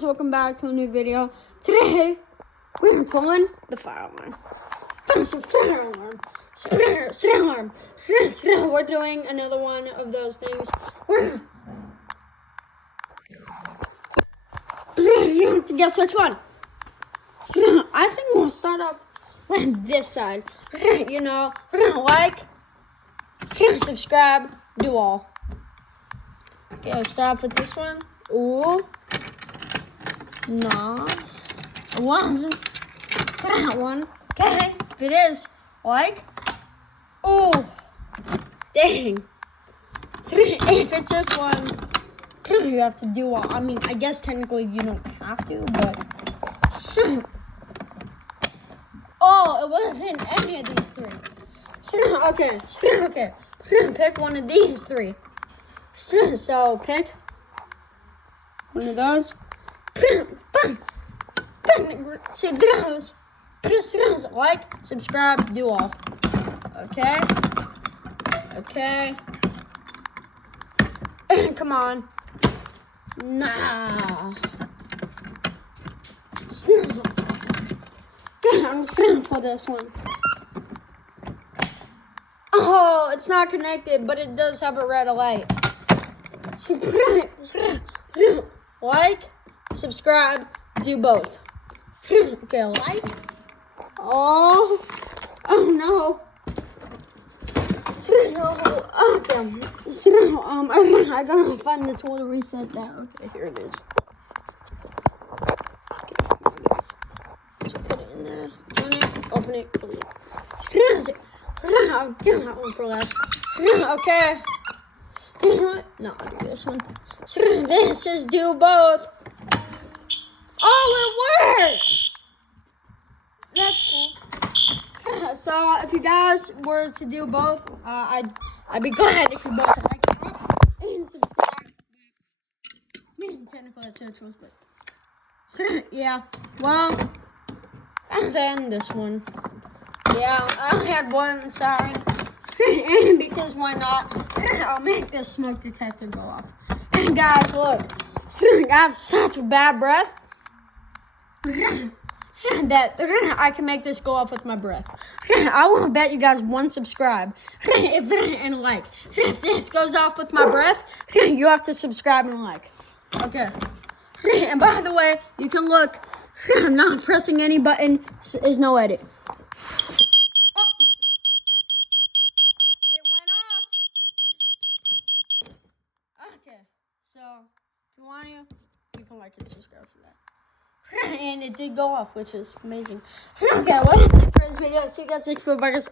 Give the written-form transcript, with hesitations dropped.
guys, welcome back to a new video. Today, we're pulling the fire alarm. Fire alarm. We're doing another one of those things. You have to guess which one. I think we'll start off with this side. You know, like, subscribe, do all. Okay, I'll start off with this one. Ooh. No. It wasn't. It's that one. Okay. If it is, like. Ooh. Dang. If it's this one, you have to do all. I mean, I guess technically you don't have to, but. Oh, it wasn't any of these three. Okay. Pick one of these three. So pick one of those. See those. Like, subscribe, do all. Okay. Come on. Nah. I'm just gonna pull this one. Oh, it's not connected, but it does have a red light. Like, subscribe, do both. Okay, like. Oh no. Okay. I gotta find the tool to reset that. Okay, here it is. Okay, here it is. So put it in there. Turn it, open it, close it. I'll do that one for last. Okay. You know what? No, I'll do this one. This is do both. Oh, it worked! That's cool. So, if you guys were to do both, I'd be glad if you both like it and subscribe. Technically, that's what but yeah. Well, and then this one. Yeah, I only had one. Sorry. And because why not? I'll make this smoke detector go off. And guys, look. I have such a bad breath that I can make this go off with my breath. I want to bet you guys one subscribe and like. If this goes off with my breath, you have to subscribe and like. Okay. And by the way, you can look. I'm not pressing any button. There's no edit. Okay, so if you want to, you can like and subscribe for that. And it did go off, which is amazing. Okay, well, that's it for this video. See you guys next video.